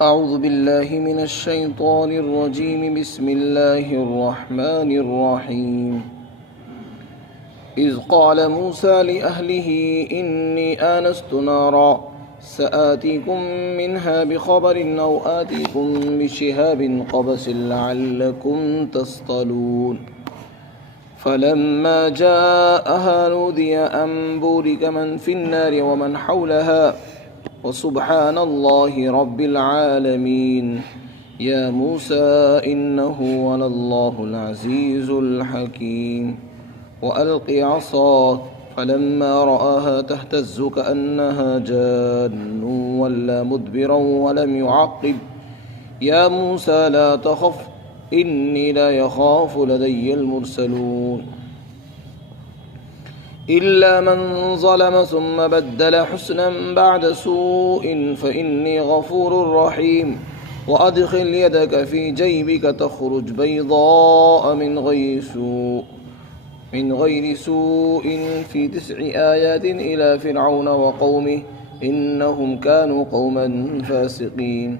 أعوذ بالله من الشيطان الرجيم. بسم الله الرحمن الرحيم. إذ قال موسى لأهله إني آنست نارا سآتيكم منها بخبر أو آتيكم بشهاب قبس لعلكم تصطلون. فلما جاءها نودي أن بورك من في النار ومن حولها وسبحان الله رب العالمين. يا موسى إنه أنا الله العزيز الحكيم. وألق عصاك فلما رآها تهتز كأنها جان ولا مدبرا ولم يعقب. يا موسى لا تخف إني لا يخاف لدي المرسلون. إلا من ظلم ثم بدل حسنا بعد سوء فإني غفور رحيم. وأدخل يدك في جيبك تخرج بيضاء من غير سوء في 9 آيات إلى فرعون وقومه إنهم كانوا قوما فاسقين.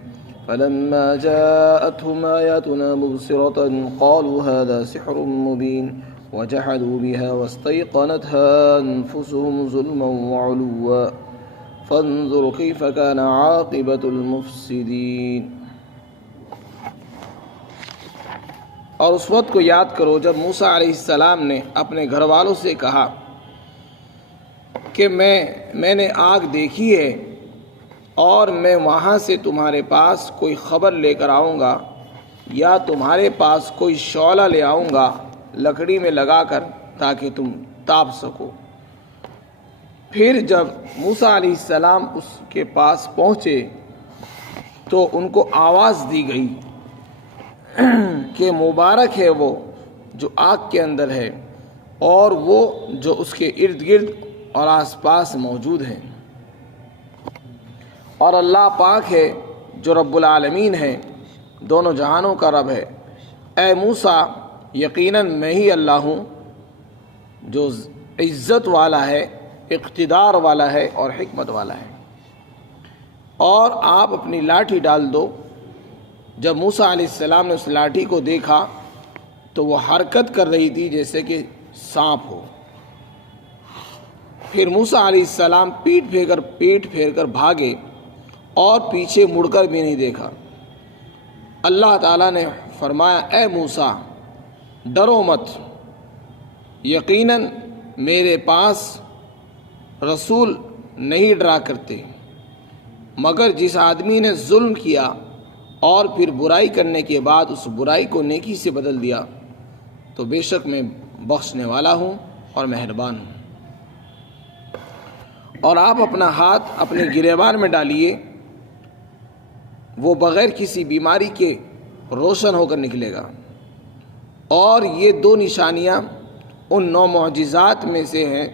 فلما جاءتهم آياتنا مبصرة قالوا هذا سحر مبين وجحدوا بها واستيقنتها أنفسهم ظلما وعلوا فانظر كيف كان عاقبة المفسدين. اور اس وقت کو یاد کرو جب موسیٰ علیہ السلام نے اپنے گھر والوں سے کہا کہ میں نے آگ دیکھی ہے اور میں وہاں سے تمہارے پاس کوئی خبر لے کر آؤں گا یا تمہارے پاس کوئی شعلہ لے آؤں گا لکڑی میں لگا کر تاکہ تم تاپ سکو. پھر جب موسیٰ علیہ السلام اس کے پاس پہنچے تو ان کو آواز دی گئی کہ مبارک ہے وہ جو آگ کے اندر ہے اور وہ جو اس کے ارد گرد اور آس پاس موجود ہیں، اور اللہ پاک ہے جو رب العالمین ہے، دونوں جہانوں کا رب ہے. اے موسیٰ، یقیناً میں ہی اللہ ہوں جو عزت والا ہے، اقتدار والا ہے اور حکمت والا ہے. اور آپ اپنی لاٹھی ڈال دو. جب موسیٰ علیہ السلام نے اس لاٹھی کو دیکھا تو وہ حرکت کر رہی تھی جیسے کہ سانپ ہو. پھر موسیٰ علیہ السلام پیٹ پھیر کر بھاگے اور پیچھے مڑ کر بھی نہیں دیکھا. اللہ تعالیٰ نے فرمایا اے موسیٰ ڈرو مت، یقیناً میرے پاس رسول نہیں ڈرا کرتے، مگر جس آدمی نے ظلم کیا اور پھر برائی کرنے کے بعد اس برائی کو نیکی سے بدل دیا تو بے شک میں بخشنے والا ہوں اور مہربان ہوں. اور آپ اپنا ہاتھ اپنے گریبان میں ڈالیے، وہ بغیر کسی بیماری کے روشن ہو کر نکلے گا. اور یہ 2 نشانیاں ان 9 معجزات میں سے ہیں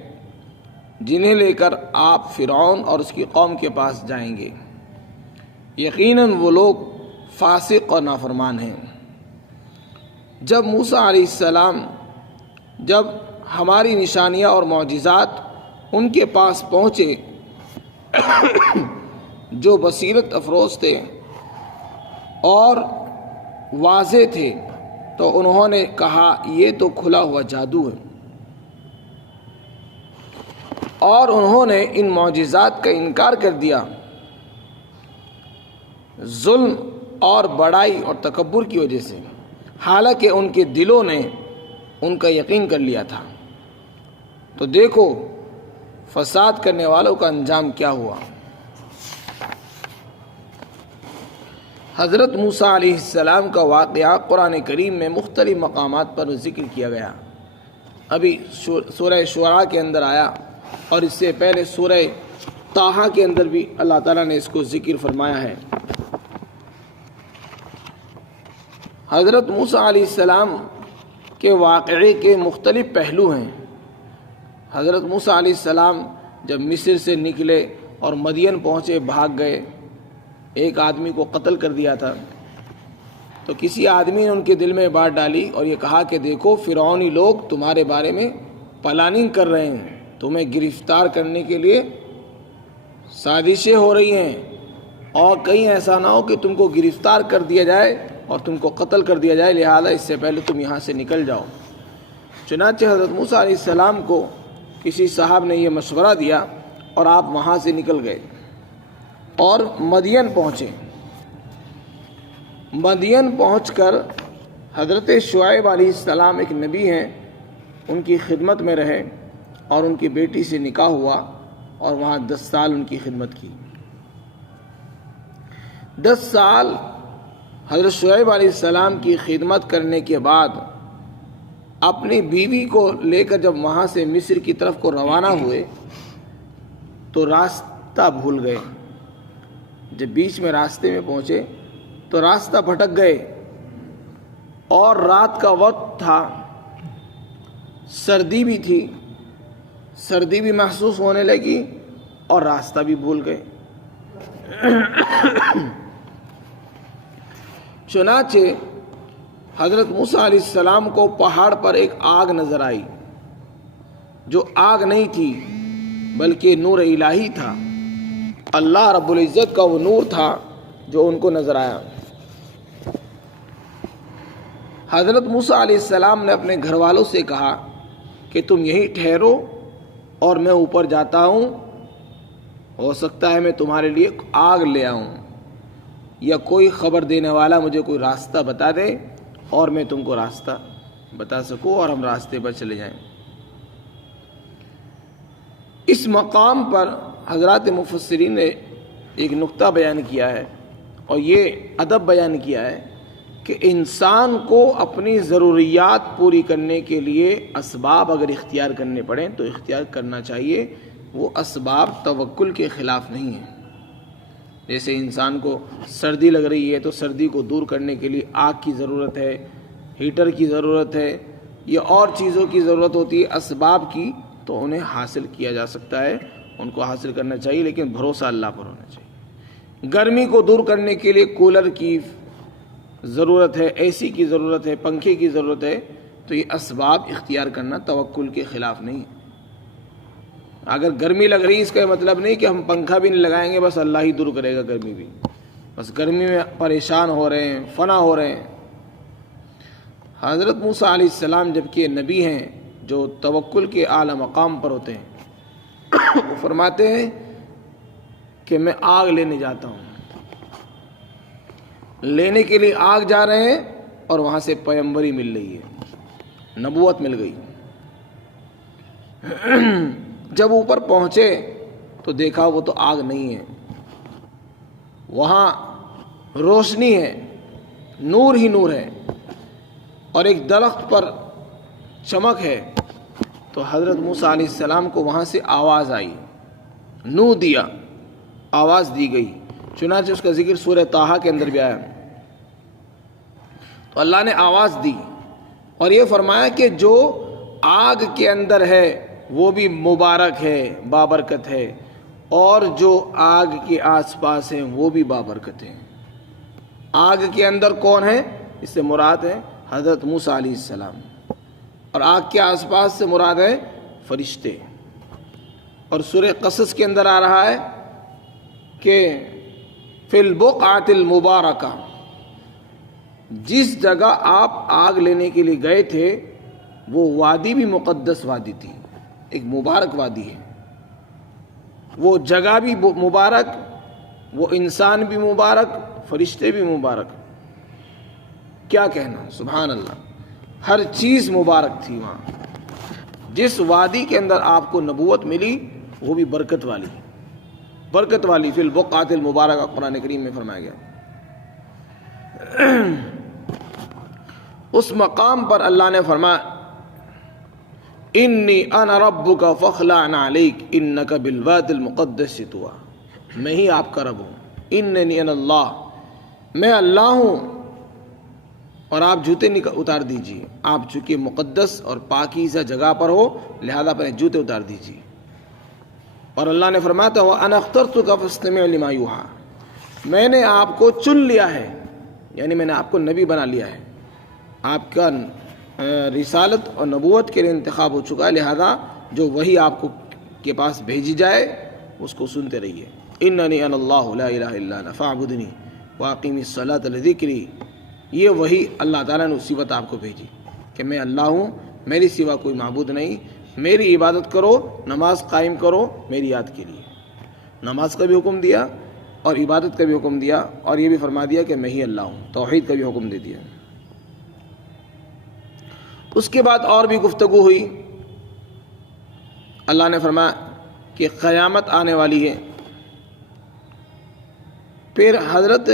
جنہیں لے کر آپ فرعون اور اس کی قوم کے پاس جائیں گے. یقیناً وہ لوگ فاسق اور نافرمان ہیں. جب موسیٰ علیہ السلام جب ہماری نشانیاں اور معجزات ان کے پاس پہنچے جو بصیرت افروز تھے اور واضح تھے تو انہوں نے کہا یہ تو کھلا ہوا جادو ہے، اور انہوں نے ان معجزات کا انکار کر دیا ظلم اور بڑائی اور تکبر کی وجہ سے، حالانکہ ان کے دلوں نے ان کا یقین کر لیا تھا. تو دیکھو فساد کرنے والوں کا انجام کیا ہوا. حضرت موسیٰ علیہ السلام کا واقعہ قرآن کریم میں مختلف مقامات پر ذکر کیا گیا. ابھی سورہ شعراء کے اندر آیا اور اس سے پہلے سورہ طٰہٰ کے اندر بھی اللہ تعالیٰ نے اس کو ذکر فرمایا ہے. حضرت موسیٰ علیہ السلام کے واقعے کے مختلف پہلو ہیں. حضرت موسیٰ علیہ السلام جب مصر سے نکلے اور مدین پہنچے، بھاگ گئے، ایک آدمی کو قتل کر دیا تھا، تو کسی آدمی نے ان کے دل میں بات ڈالی اور یہ کہا کہ دیکھو فرعونی لوگ تمہارے بارے میں پلاننگ کر رہے ہیں، تمہیں گرفتار کرنے کے لیے سازشیں ہو رہی ہیں، اور کہیں ایسا نہ ہو کہ تم کو گرفتار کر دیا جائے اور تم کو قتل کر دیا جائے، لہذا اس سے پہلے تم یہاں سے نکل جاؤ۔ چنانچہ حضرت موسیٰ علیہ السلام کو کسی صاحب نے یہ مشورہ دیا اور آپ وہاں سے نکل گئے اور مدین پہنچے۔ مدین پہنچ کر حضرت شعیب علیہ السلام ایک نبی ہیں، ان کی خدمت میں رہے اور ان کی بیٹی سے نکاح ہوا اور وہاں 10 سال ان کی خدمت کی۔ 10 سال حضرت شعیب علیہ السلام کی خدمت کرنے کے بعد اپنی بیوی کو لے کر جب وہاں سے مصر کی طرف کو روانہ ہوئے تو راستہ بھول گئے۔ جب بیچ میں راستے میں پہنچے تو راستہ بھٹک گئے اور رات کا وقت تھا، سردی بھی تھی، سردی بھی محسوس ہونے لگی اور راستہ بھی بھول گئے۔ چنانچہ حضرت موسیٰ علیہ السلام کو پہاڑ پر ایک آگ نظر آئی، جو آگ نہیں تھی بلکہ نور الہی تھا، اللہ رب العزت کا وہ نور تھا جو ان کو نظر آیا۔ حضرت موسیٰ علیہ السلام نے اپنے گھر والوں سے کہا کہ تم یہیں ٹھہرو اور میں اوپر جاتا ہوں، ہو سکتا ہے میں تمہارے لیے آگ لے آؤں یا کوئی خبر دینے والا مجھے کوئی راستہ بتا دے اور میں تم کو راستہ بتا سکوں اور ہم راستے پر چلے جائیں۔ اس مقام پر حضرات مفسرین نے ایک نقطہ بیان کیا ہے اور یہ ادب بیان کیا ہے کہ انسان کو اپنی ضروریات پوری کرنے کے لیے اسباب اگر اختیار کرنے پڑیں تو اختیار کرنا چاہیے۔ وہ اسباب توکل کے خلاف نہیں ہیں۔ جیسے انسان کو سردی لگ رہی ہے تو سردی کو دور کرنے کے لیے آگ کی ضرورت ہے، ہیٹر کی ضرورت ہے، یا اور چیزوں کی ضرورت ہوتی ہے اسباب کی، تو انہیں حاصل کیا جا سکتا ہے، ان کو حاصل کرنا چاہیے، لیکن بھروسہ اللہ پر ہونا چاہیے۔ گرمی کو دور کرنے کے لیے کولر کی ضرورت ہے، اے سی کی ضرورت ہے، پنکھے کی ضرورت ہے، تو یہ اسباب اختیار کرنا توکل کے خلاف نہیں۔ اگر گرمی لگ رہی ہے اس کا مطلب نہیں کہ ہم پنکھا بھی نہیں لگائیں گے، بس اللہ ہی دور کرے گا گرمی بھی، بس گرمی میں پریشان ہو رہے ہیں، فنا ہو رہے ہیں۔ حضرت موسیٰ علیہ السلام جبکہ نبی ہیں جو توکل کے اعلیٰ مقام پر ہوتے ہیں، وہ فرماتے ہیں کہ میں آگ لینے جاتا ہوں، لینے کے لیے آگ جا رہے ہیں اور وہاں سے پیغمبری مل رہی ہے، نبوت مل گئی۔ جب اوپر پہنچے تو دیکھا وہ تو آگ نہیں ہے، وہاں روشنی ہے، نور ہی نور ہے، اور ایک درخت پر چمک ہے۔ تو حضرت موسیٰ علیہ السلام کو وہاں سے آواز آئی، نو دیا، آواز دی گئی، چنانچہ اس کا ذکر سورہ طٰہٰ کے اندر بھی آیا۔ تو اللہ نے آواز دی اور یہ فرمایا کہ جو آگ کے اندر ہے وہ بھی مبارک ہے، بابرکت ہے، اور جو آگ کے آس پاس ہیں وہ بھی بابرکت ہیں۔ آگ کے اندر کون ہے؟ اس سے مراد ہے حضرت موسیٰ علیہ السلام، اور آگ کے آس پاس سے مراد ہے فرشتے۔ اور سورہ قصص کے اندر آ رہا ہے کہ فی البقعۃ المبارکہ، جس جگہ آپ آگ لینے کے لیے گئے تھے وہ وادی بھی مقدس وادی تھی، ایک مبارک وادی ہے، وہ جگہ بھی مبارک، وہ انسان بھی مبارک، فرشتے بھی مبارک۔ کیا کہنا، سبحان اللہ، ہر چیز مبارک تھی وہاں۔ جس وادی کے اندر آپ کو نبوت ملی وہ بھی برکت والی، برکت والی، فی البقعۃ المبارکہ قرآن کریم میں فرمایا گیا۔ اس مقام پر اللہ نے فرمایا انی انا ربک فاخلع علیک انک بالوادی المقدس طویٰ، میں ہی آپ کا رب ہوں، اننی انا اللہ، میں اللہ ہوں، اور آپ جوتے اتار دیجیے، آپ چونکہ مقدس اور پاکیزہ جگہ پر ہو لہذا اپنے جوتے اتار دیجیے۔ اور اللہ نے فرمایا تھا وَأَنَا اخْتَرْتُكَ فَاسْتَمِعْ لِمَا يُوحَىٰ، میں نے آپ کو چن لیا ہے، یعنی میں نے آپ کو نبی بنا لیا ہے، آپ کا رسالت اور نبوت کے لیے انتخاب ہو چکا ہے، لہذا جو وحی آپ کو کے پاس بھیجی جائے اس کو سنتے رہیے۔ اننی انا اللہ لا الہ الا انا فاعبدنی واقیم الصلاۃ لذکری. یہ وہی اللہ تعالیٰ نے مصیبت آپ کو بھیجی کہ میں اللہ ہوں، میری سوا کوئی معبود نہیں، میری عبادت کرو، نماز قائم کرو میری یاد کے لیے. نماز کا بھی حکم دیا اور عبادت کا بھی حکم دیا، اور یہ بھی فرما دیا کہ میں ہی اللہ ہوں، توحید کا بھی حکم دے دیا. اس کے بعد اور بھی گفتگو ہوئی. اللہ نے فرمایا کہ قیامت آنے والی ہے. پھر حضرت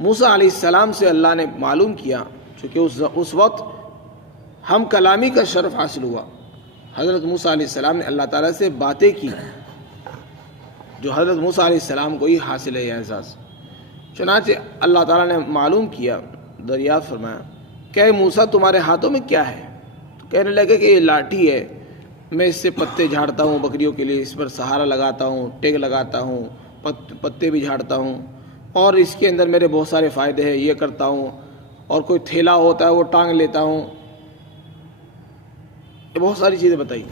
موسیٰ علیہ السلام سے اللہ نے معلوم کیا، چونکہ اس وقت ہم کلامی کا شرف حاصل ہوا. حضرت موسیٰ علیہ السلام نے اللہ تعالیٰ سے باتیں کی، جو حضرت موسیٰ علیہ السلام کو ہی حاصل ہے یہ اعزاز. چنانچہ اللہ تعالیٰ نے معلوم کیا، دریافت فرمایا کہ موسیٰ تمہارے ہاتھوں میں کیا ہے؟ تو کہنے لگے کہ یہ لاٹھی ہے، میں اس سے پتے جھاڑتا ہوں بکریوں کے لیے، اس پر سہارا لگاتا ہوں، ٹیگ لگاتا ہوں، پتے بھی جھاڑتا ہوں، اور اس کے اندر میرے بہت سارے فائدے ہیں، یہ کرتا ہوں، اور کوئی تھیلا ہوتا ہے وہ ٹانگ لیتا ہوں. یہ بہت ساری چیزیں بتائی.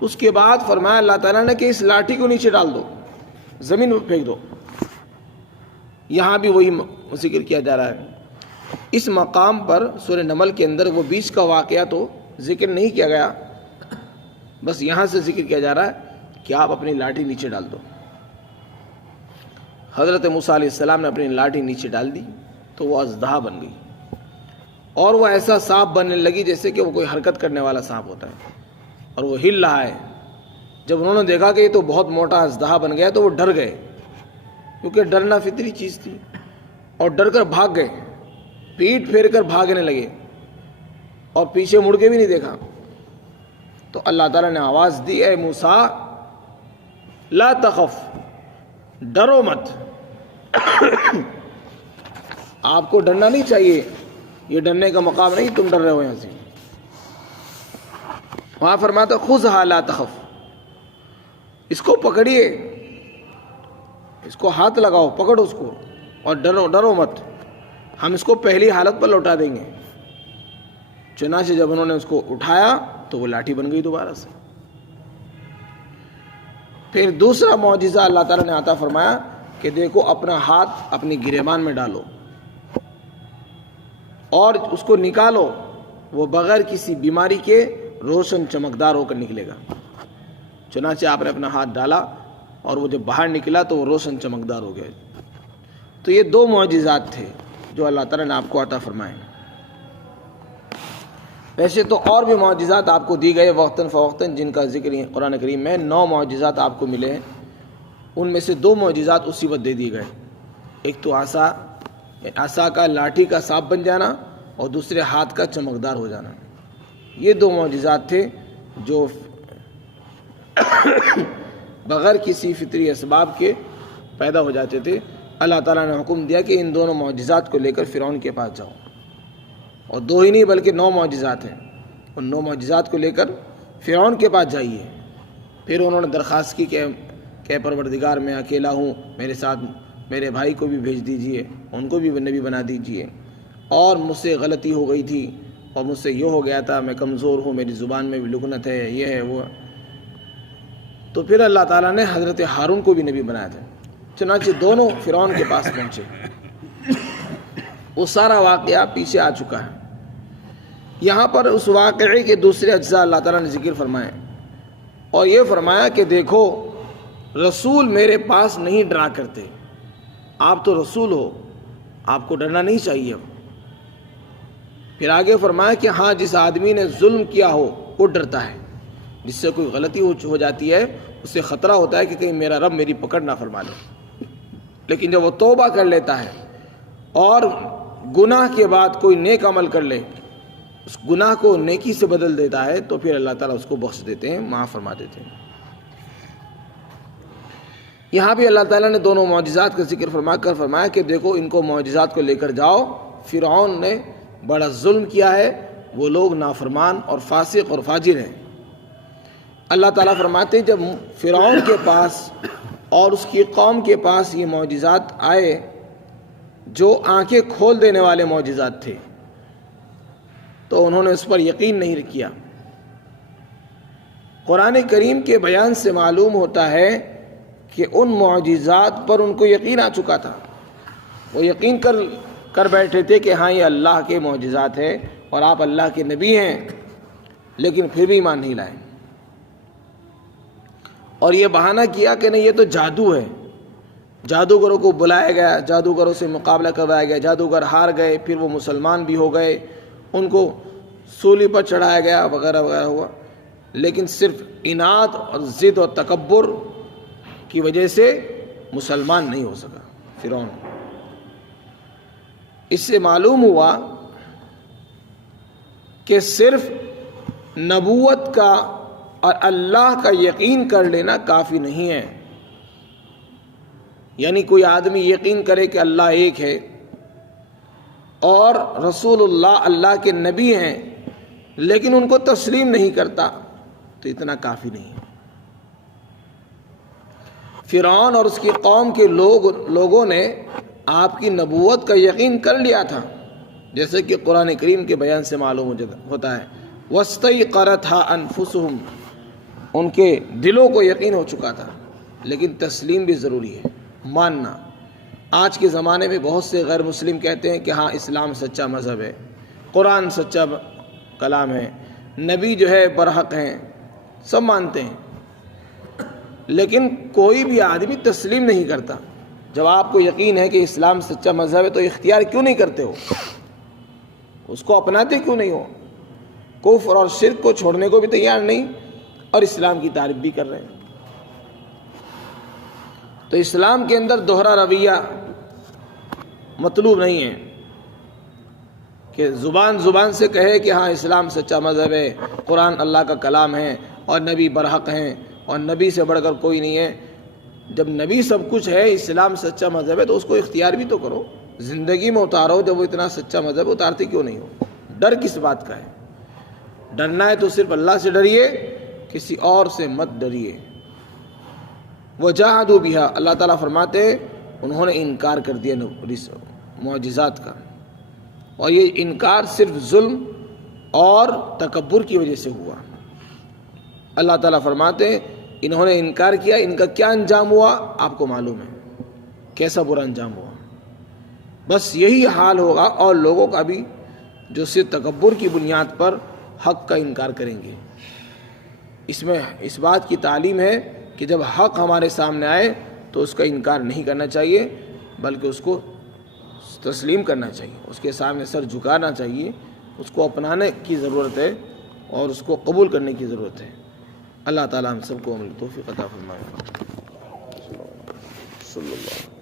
اس کے بعد فرمایا اللہ تعالیٰ نے کہ اس لاٹھی کو نیچے ڈال دو، زمین میں پھینک دو. یہاں بھی وہی ذکر کیا جا رہا ہے. اس مقام پر سورہ نمل کے اندر وہ بیچ کا واقعہ تو ذکر نہیں کیا گیا، بس یہاں سے ذکر کیا جا رہا ہے کہ آپ اپنی لاٹھی نیچے ڈال دو. حضرت موسیٰ علیہ السلام نے اپنی لاٹھی نیچے ڈال دی تو وہ اژدہا بن گئی، اور وہ ایسا سانپ بننے لگی جیسے کہ وہ کوئی حرکت کرنے والا سانپ ہوتا ہے، اور وہ ہل رہا ہے. جب انہوں نے دیکھا کہ یہ تو بہت موٹا اژدہا بن گیا تو وہ ڈر گئے، کیونکہ ڈرنا فطری چیز تھی، اور ڈر کر بھاگ گئے، پیٹ پھیر کر بھاگنے لگے اور پیچھے مڑ کے بھی نہیں دیکھا. تو اللہ تعالیٰ نے آواز دی، اے موسیٰ لا تخف، ڈرو مت. آپ کو ڈرنا نہیں چاہیے، یہ ڈرنے کا مقام نہیں، تم ڈر رہے ہو یہاں سے. وہاں فرماتا خذھا لا تخف، اس کو پکڑیے، اس کو ہاتھ لگاؤ، پکڑو اس کو، اور ڈرو مت، ہم اس کو پہلی حالت پر لوٹا دیں گے. چنانچہ جب انہوں نے اس کو اٹھایا تو وہ لاٹھی بن گئی دوبارہ سے. پھر دوسرا معجزہ اللہ تعالیٰ نے عطا فرمایا کہ دیکھو اپنا ہاتھ اپنی گریبان میں ڈالو اور اس کو نکالو، وہ بغیر کسی بیماری کے روشن چمکدار ہو کر نکلے گا. چنانچہ آپ نے اپنا ہاتھ ڈالا اور وہ جب باہر نکلا تو وہ روشن چمکدار ہو گیا. تو یہ دو معجزات تھے جو اللہ تعالیٰ نے آپ کو عطا فرمائے. ویسے تو اور بھی معجزات آپ کو دی گئے وقتاً فوقتاً، جن کا ذکر قرآن کریم میں 9 معجزات آپ کو ملے ہیں. ان میں سے 2 معجزات اسی وقت دے دیے گئے. ایک تو عصا کا لاٹھی کا سانپ بن جانا، اور دوسرے ہاتھ کا چمکدار ہو جانا. یہ 2 معجزات تھے جو بغیر کسی فطری اسباب کے پیدا ہو جاتے تھے. اللہ تعالیٰ نے حکم دیا کہ ان دونوں معجزات کو لے کر فرعون کے پاس جاؤ، اور 2 ہی نہیں بلکہ 9 معجزات ہیں. ان 9 معجزات کو لے کر فرعون کے پاس جائیے. پھر انہوں نے درخواست کی کہ پروردگار میں اکیلا ہوں، میرے ساتھ میرے بھائی کو بھی بھیج دیجئے، ان کو بھی نبی بنا دیجئے، اور مجھ سے غلطی ہو گئی تھی، اور مجھ سے یہ ہو گیا تھا، میں کمزور ہوں، میری زبان میں بھی لکنت ہے، یہ ہے وہ. تو پھر اللہ تعالیٰ نے حضرت ہارون کو بھی نبی بنایا تھا. چنانچہ دونوں فرعون کے پاس پہنچے. وہ سارا واقعہ پیچھے آ چکا ہے. یہاں پر اس واقعے کے دوسرے اجزاء اللہ تعالیٰ نے ذکر فرمائے، اور یہ فرمایا کہ دیکھو رسول میرے پاس نہیں ڈرا کرتے، آپ تو رسول ہو، آپ کو ڈرنا نہیں چاہیے. پھر آگے فرمایا کہ ہاں جس آدمی نے ظلم کیا ہو وہ ڈرتا ہے، جس سے کوئی غلطی ہو جاتی ہے اسے خطرہ ہوتا ہے کہ کہیں میرا رب میری پکڑ نہ فرما لے. لیکن جب وہ توبہ کر لیتا ہے اور گناہ کے بعد کوئی نیک عمل کر لے، اس گناہ کو نیکی سے بدل دیتا ہے، تو پھر اللہ تعالیٰ اس کو بخش دیتے ہیں، معاف فرما دیتے ہیں. یہاں بھی اللہ تعالیٰ نے دونوں معجزات کا ذکر فرمایا کہ دیکھو ان کو معجزات کو لے کر جاؤ. فرعون نے بڑا ظلم کیا ہے، وہ لوگ نافرمان اور فاسق اور فاجر ہیں. اللہ تعالیٰ فرماتے ہیں جب فرعون کے پاس اور اس کی قوم کے پاس یہ معجزات آئے جو آنکھیں کھول دینے والے معجزات تھے، تو انہوں نے اس پر یقین نہیں کیا. قرآن کریم کے بیان سے معلوم ہوتا ہے کہ ان معجزات پر ان کو یقین آ چکا تھا، وہ یقین کر بیٹھے تھے کہ ہاں یہ اللہ کے معجزات ہیں اور آپ اللہ کے نبی ہیں، لیکن پھر بھی ایمان نہیں لائے، اور یہ بہانہ کیا کہ نہیں یہ تو جادو ہے، جادوگروں کو بلایا گیا، جادوگروں سے مقابلہ کروایا گیا، جادوگر ہار گئے، پھر وہ مسلمان بھی ہو گئے، ان کو سولی پر چڑھایا گیا وغیرہ وغیرہ ہوا، لیکن صرف اناد اور ضد اور تکبر کی وجہ سے مسلمان نہیں ہو سکا فرعون۔ اس سے معلوم ہوا کہ صرف نبوت کا اور اللہ کا یقین کر لینا کافی نہیں ہے، یعنی کوئی آدمی یقین کرے کہ اللہ ایک ہے اور رسول اللہ اللہ کے نبی ہیں لیکن ان کو تسلیم نہیں کرتا تو اتنا کافی نہیں ہے۔ فرعون اور اس کی قوم کے لوگوں نے آپ کی نبوت کا یقین کر لیا تھا، جیسے کہ قرآن کریم کے بیان سے معلوم ہوتا ہے، وَاسْتَيْقَنَتْهَا أَنفُسُهُمْ، ان کے دلوں کو یقین ہو چکا تھا، لیکن تسلیم بھی ضروری ہے، ماننا۔ آج کے زمانے میں بہت سے غیر مسلم کہتے ہیں کہ ہاں اسلام سچا مذہب ہے، قرآن سچا کلام ہے، نبی جو ہے برحق ہیں، سب مانتے ہیں، لیکن کوئی بھی آدمی تسلیم نہیں کرتا۔ جب آپ کو یقین ہے کہ اسلام سچا مذہب ہے تو اختیار کیوں نہیں کرتے ہو، اس کو اپناتے کیوں نہیں ہو؟ کفر اور شرک کو چھوڑنے کو بھی تیار نہیں اور اسلام کی تعریف بھی کر رہے ہیں۔ تو اسلام کے اندر دوہرا رویہ مطلوب نہیں ہے کہ زبان سے کہے کہ ہاں اسلام سچا مذہب ہے، قرآن اللہ کا کلام ہے اور نبی برحق ہیں اور نبی سے بڑھ کر کوئی نہیں ہے۔ جب نبی سب کچھ ہے، اسلام سچا مذہب ہے، تو اس کو اختیار بھی تو کرو، زندگی میں اتارو۔ جب وہ اتنا سچا مذہب اتارتے کیوں نہیں ہو؟ ڈر کس بات کا ہے؟ ڈرنا ہے تو صرف اللہ سے ڈریے، کسی اور سے مت ڈریے۔ وَجَاهَدُوا بِهَا، اللہ تعالیٰ فرماتے ہیں انہوں نے انکار کر دیا معجزات کا، اور یہ انکار صرف ظلم اور تکبر کی وجہ سے ہوا۔ اللہ تعالیٰ فرماتے ہیں انہوں نے انکار کیا، ان کا کیا انجام ہوا آپ کو معلوم ہے، کیسا برا انجام ہوا۔ بس یہی حال ہوگا اور لوگوں کا بھی جو صرف تکبر کی بنیاد پر حق کا انکار کریں گے۔ اس میں اس بات کی تعلیم ہے کہ جب حق ہمارے سامنے آئے تو اس کا انکار نہیں کرنا چاہیے، بلکہ اس کو تسلیم کرنا چاہیے، اس کے سامنے سر جھکانا چاہیے، اس کو اپنانے کی ضرورت ہے اور اس کو قبول کرنے کی ضرورت ہے۔ اللہ تعالیٰ ہم سب کو عمل توفیق عطا فرمائے۔ صلی اللہ